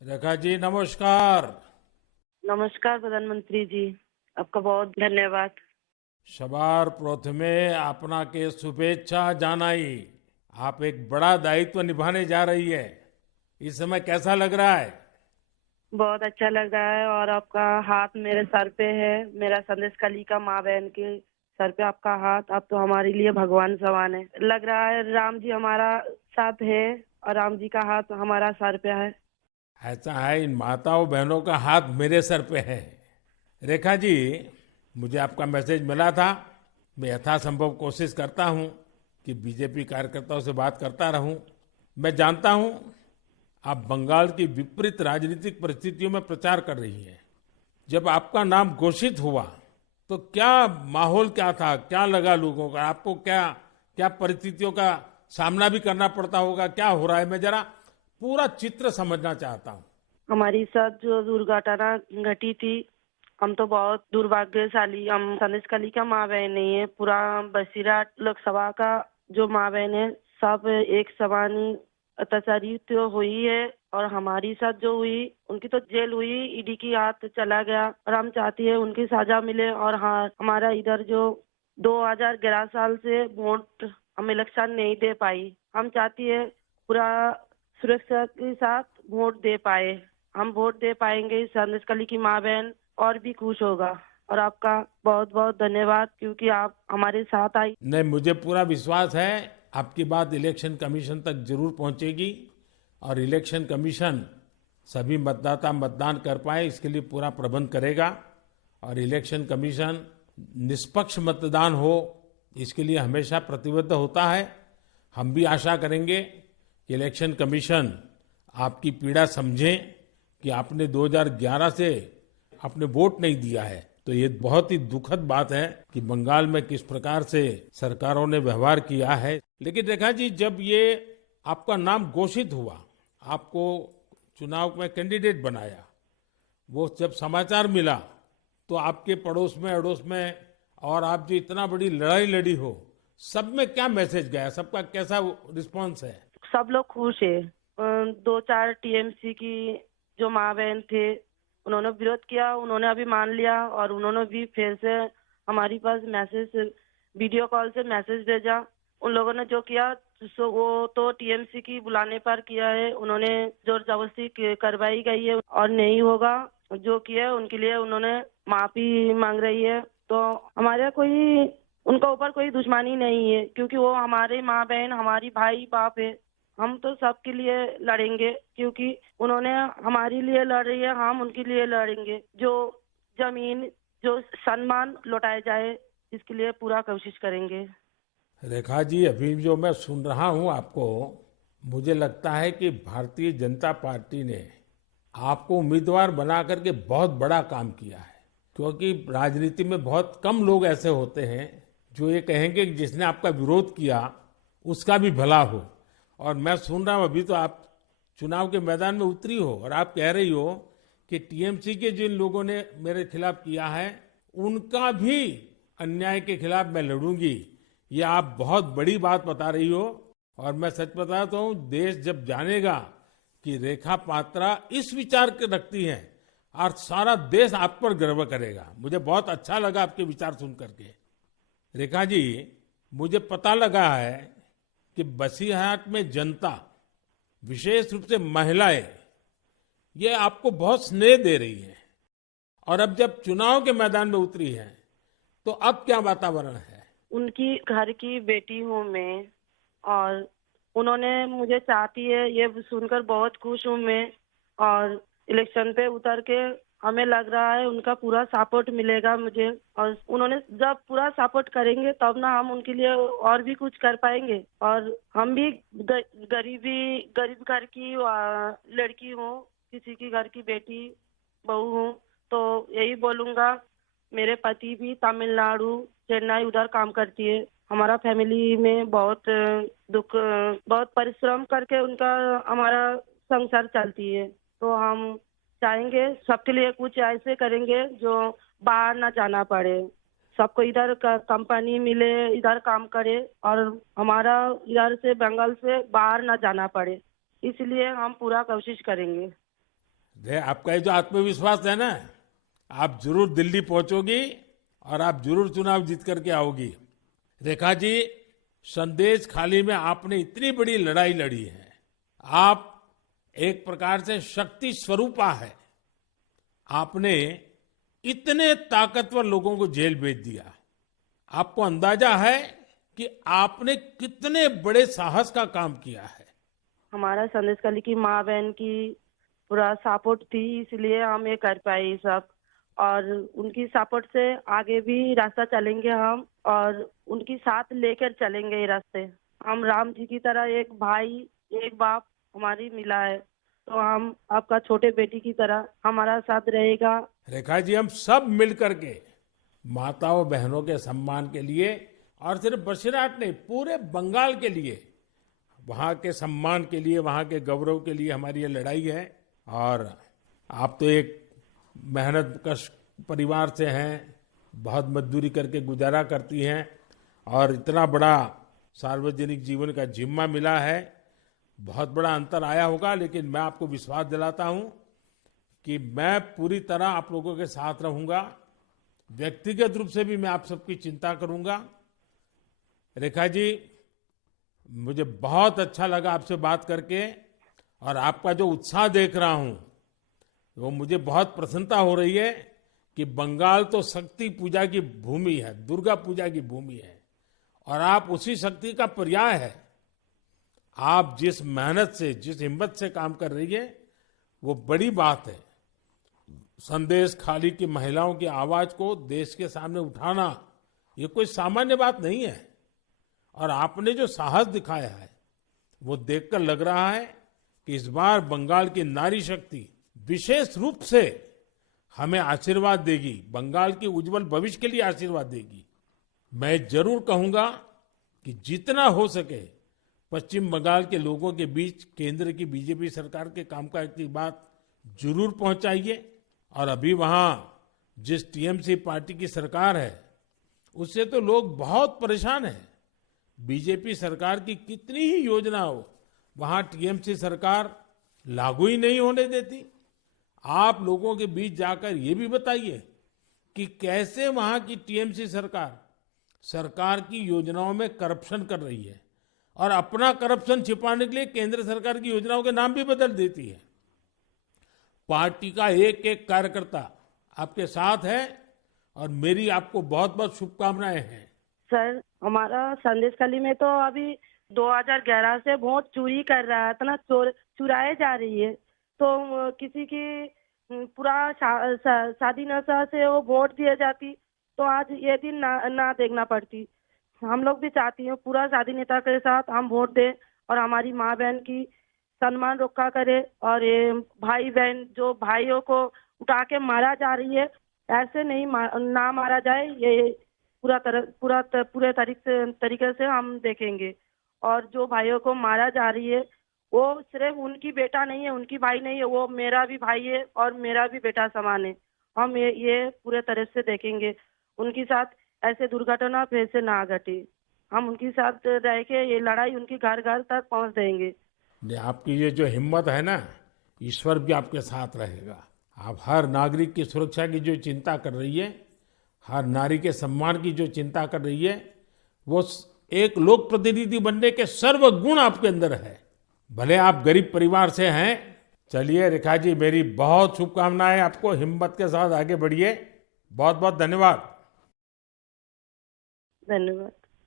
रेखा जी नमस्कार। नमस्कार प्रधानमंत्री जी। आपका बहुत धन्यवाद। सवार प्रथमे आपनाके शुभेच्छा जानाई। आप एक बड़ा दायित्व निभाने जा रही है। इस समय कैसा लग रहा है? बहुत अच्छा लग रहा है और आपका हाथ मेरे सर पे है। मेरा संदेश कली का माँ बहन के सर पे आपका हाथ, आप तो हमारे लिए भगवान समान है। लग रहा है राम जी हमारा साथ है और राम जी का हाथ हमारा सर पे है। ऐसा है, इन माताओं बहनों का हाथ मेरे सर पे है। रेखा जी, मुझे आपका मैसेज मिला था। मैं यथासंभव कोशिश करता हूं कि बीजेपी कार्यकर्ताओं से बात करता रहूं। मैं जानता हूं आप बंगाल की विपरीत राजनीतिक परिस्थितियों में प्रचार कर रही हैं। जब आपका नाम घोषित हुआ तो क्या माहौल क्या था, क्या लगा लोगों का, आपको क्या क्या परिस्थितियों का सामना भी करना पड़ता होगा, क्या हो रहा है? मैं जरा पूरा चित्र समझना चाहता हूँ। हमारी साथ जो दुर्घटना घटी थी, हम तो बहुत दुर्भाग्यशाली, हम संदेश कली का माँ बहन नहीं है। पूरा बसीरा लोकसभा का जो माँ बहन है, सब एक समान ही अत्याचारी तो हुई है। और हमारी साथ जो हुई, उनकी तो जेल हुई, ईडी की हाथ चला गया और हम चाहती है उनकी सजा मिले। और हाँ, हमारा इधर जो 2011 साल से वोट हम इलेक्शन नहीं दे पाई, हम चाहती है पूरा सुरक्षा के साथ वोट दे पाए। हम वोट दे पाएंगे, संदेश कली की माँ बहन और भी खुश होगा। और आपका बहुत बहुत धन्यवाद, क्योंकि आप हमारे साथ आई। नहीं, मुझे पूरा विश्वास है आपकी बात इलेक्शन कमीशन तक जरूर पहुंचेगी और इलेक्शन कमीशन सभी मतदाता मतदान कर पाए इसके लिए पूरा प्रबंध करेगा। और इलेक्शन कमीशन निष्पक्ष मतदान हो इसके लिए हमेशा प्रतिबद्ध होता है। हम भी आशा करेंगे कि इलेक्शन कमीशन आपकी पीड़ा समझे कि आपने 2011 से आपने वोट नहीं दिया है। तो ये बहुत ही दुखद बात है कि बंगाल में किस प्रकार से सरकारों ने व्यवहार किया है। लेकिन रेखा जी, जब ये आपका नाम घोषित हुआ, आपको चुनाव में कैंडिडेट बनाया, वो जब समाचार मिला तो आपके पड़ोस में अड़ोस में और आप जो इतना बड़ी लड़ाई लड़ी हो, सब में क्या मैसेज गया, सबका कैसा रिस्पॉन्स है? सब लोग खुश है। 2-4 टीएमसी की जो माँ बहन थे, उन्होंने विरोध किया, उन्होंने अभी मान लिया और उन्होंने भी फिर से हमारी पास मैसेज, वीडियो कॉल से मैसेज भेजा। उन लोगों ने जो किया सो वो तो टीएमसी की बुलाने पर किया है। उन्होंने जोर जबरदस्ती करवाई गई है और नहीं होगा। जो किया है उनके लिए उन्होंने माफी मांग रही है। तो हमारे कोई उनका ऊपर कोई दुश्मनी नहीं है, क्योंकि वो हमारे माँ बहन, हमारी भाई बाप है। हम तो सबके लिए लड़ेंगे, क्योंकि उन्होंने हमारे लिए लड़ रही है, हम उनके लिए लड़ेंगे। जो जमीन, जो सम्मान लौटाया जाए, इसके लिए पूरा कोशिश करेंगे। रेखा जी, अभी जो मैं सुन रहा हूं आपको, मुझे लगता है कि भारतीय जनता पार्टी ने आपको उम्मीदवार बना करके बहुत बड़ा काम किया है। क्योंकि राजनीति में बहुत कम लोग ऐसे होते हैं जो ये कहेंगे कि जिसने आपका विरोध किया उसका भी भला हो। और मैं सुन रहा हूं अभी तो आप चुनाव के मैदान में उतरी हो और आप कह रही हो कि टीएमसी के जिन लोगों ने मेरे खिलाफ किया है उनका भी अन्याय के खिलाफ मैं लड़ूंगी। ये आप बहुत बड़ी बात बता रही हो। और मैं सच बताता हूँ, देश जब जानेगा कि रेखा पात्रा इस विचार के रखती हैं और सारा देश आप पर गर्व करेगा। मुझे बहुत अच्छा लगा आपके विचार सुन करके। रेखा जी, मुझे पता लगा है कि बसीरहाट में जनता, विशेष रूप से महिलाएं, ये आपको बहुत स्नेह दे रही है। और अब जब चुनाव के मैदान में उतरी है तो अब क्या वातावरण है? उनकी घर की बेटी हूँ मैं, और उन्होंने मुझे चाहती है, ये सुनकर बहुत खुश हूँ मैं। और इलेक्शन पे उतर के हमें लग रहा है उनका पूरा सपोर्ट मिलेगा मुझे। और उन्होंने जब पूरा सपोर्ट करेंगे तब ना हम उनके लिए और भी कुछ कर पाएंगे। और हम भी गरीब घर की लड़की हूँ, किसी की घर की बेटी बहू हूँ। तो यही बोलूंगा, मेरे पति भी तमिलनाडु, चेन्नई उधर काम करती है। हमारा फैमिली में बहुत दुख, बहुत परिश्रम करके उनका हमारा संसार चलती है। तो हम चाहेंगे सबके लिए कुछ ऐसे करेंगे जो बाहर ना जाना पड़े, सबको इधर का कंपनी मिले, इधर काम करे और हमारा इधर से बंगाल से बाहर ना जाना पड़े। इसलिए हम पूरा कोशिश करेंगे। आपका ये जो आत्मविश्वास है ना, आप जरूर दिल्ली पहुंचोगी और आप जरूर चुनाव जीत करके आओगी। रेखा जी, संदेश खाली में आपने इतनी बड़ी लड़ाई लड़ी है। आप एक प्रकार से शक्ति स्वरूपा है। आपने इतने ताकतवर लोगों को जेल भेज दिया। आपको अंदाजा है कि आपने कितने बड़े साहस का काम किया है। हमारा संदेश खाली की माँ बहन की पूरा सपोर्ट थी, इसलिए हम ये कर पाए ये सब। और उनकी सपोर्ट से आगे भी रास्ता चलेंगे हम, और उनकी साथ लेकर चलेंगे ये रास्ते। हम राम जी की तरह एक भाई एक बाप हमारी मिला है, तो हम आपका छोटे बेटी की तरह हमारा साथ रहेगा। रेखा जी, हम सब मिलकर के माताओं बहनों के सम्मान के लिए, और सिर्फ बसीरहाट नहीं, पूरे बंगाल के लिए, वहाँ के सम्मान के लिए, वहाँ के गौरव के लिए हमारी ये लड़ाई है। और आप तो एक मेहनत कश परिवार से हैं, बहुत मजदूरी करके गुजारा करती हैं, और इतना बड़ा सार्वजनिक जीवन का जिम्मा मिला है। बहुत बड़ा अंतर आया होगा, लेकिन मैं आपको विश्वास दिलाता हूं कि मैं पूरी तरह आप लोगों के साथ रहूंगा। व्यक्तिगत रूप से भी मैं आप सबकी चिंता करूंगा। रेखा जी, मुझे बहुत अच्छा लगा आपसे बात करके, और आपका जो उत्साह देख रहा हूं वो मुझे बहुत प्रसन्नता हो रही है कि बंगाल तो शक्ति पूजा की भूमि है, दुर्गा पूजा की भूमि है, और आप उसी शक्ति का पर्याय है। आप जिस मेहनत से, जिस हिम्मत से काम कर रही है, वो बड़ी बात है। संदेश खाली की महिलाओं की आवाज को देश के सामने उठाना, ये कोई सामान्य बात नहीं है। और आपने जो साहस दिखाया है, वो देखकर लग रहा है कि इस बार बंगाल की नारी शक्ति विशेष रूप से हमें आशीर्वाद देगी, बंगाल की उज्जवल भविष्य के लिए आशीर्वाद देगी। मैं जरूर कहूंगा कि जितना हो सके पश्चिम बंगाल के लोगों के बीच केंद्र की बीजेपी सरकार के कामकाज की बात जरूर पहुंचाइए। और अभी वहां जिस टीएमसी पार्टी की सरकार है, उससे तो लोग बहुत परेशान हैं। बीजेपी सरकार की कितनी ही योजना हो, वहां टीएमसी सरकार लागू ही नहीं होने देती। आप लोगों के बीच जाकर ये भी बताइए कि कैसे वहां की टीएमसी सरकार की योजनाओं में करप्शन कर रही है, और अपना करप्शन छिपाने के लिए केंद्र सरकार की योजनाओं के नाम भी बदल देती है। पार्टी का एक एक कार्यकर्ता आपके साथ है, और मेरी आपको बहुत बहुत शुभकामनाएं हैं। सर, हमारा संदेश खाली में तो अभी 2011 से वोट चोरी कर रहा है, इतना चुराए जा रही है। तो किसी की पूरा शादी नशा से वो वोट दिए जाती, तो आज ये दिन ना देखना पड़ती। हम लोग भी चाहती हैं पूरा शादी नेता के साथ हम वोट दें, और हमारी माँ बहन की सम्मान रक्षा करे। और ये भाई बहन जो भाइयों को उठा के मारा जा रही है, ऐसे नहीं ना मारा जाए। ये पूरे तरीके से हम देखेंगे। और जो भाइयों को मारा जा रही है, वो सिर्फ उनकी बेटा नहीं है, उनकी भाई नहीं है, वो मेरा भी भाई है और मेरा भी बेटा समान है। हम ये पूरे तरह से देखेंगे। उनके साथ ऐसे दुर्घटना फिर से ना घटे। हम उनके साथ रह के ये लड़ाई उनकी घर घर तक पहुंच देंगे। आपकी ये जो हिम्मत है ना, ईश्वर भी आपके साथ रहेगा। आप हर नागरिक की सुरक्षा की जो चिंता कर रही है, हर नारी के सम्मान की जो चिंता कर रही है, वो एक लोक प्रतिनिधि बनने के सर्व गुण आपके अंदर है। भले आप गरीब परिवार से हैं। चलिए रेखा जी, मेरी बहुत शुभकामनाएं आपको। हिम्मत के साथ आगे बढ़िए। बहुत बहुत धन्यवाद। धन्यवाद।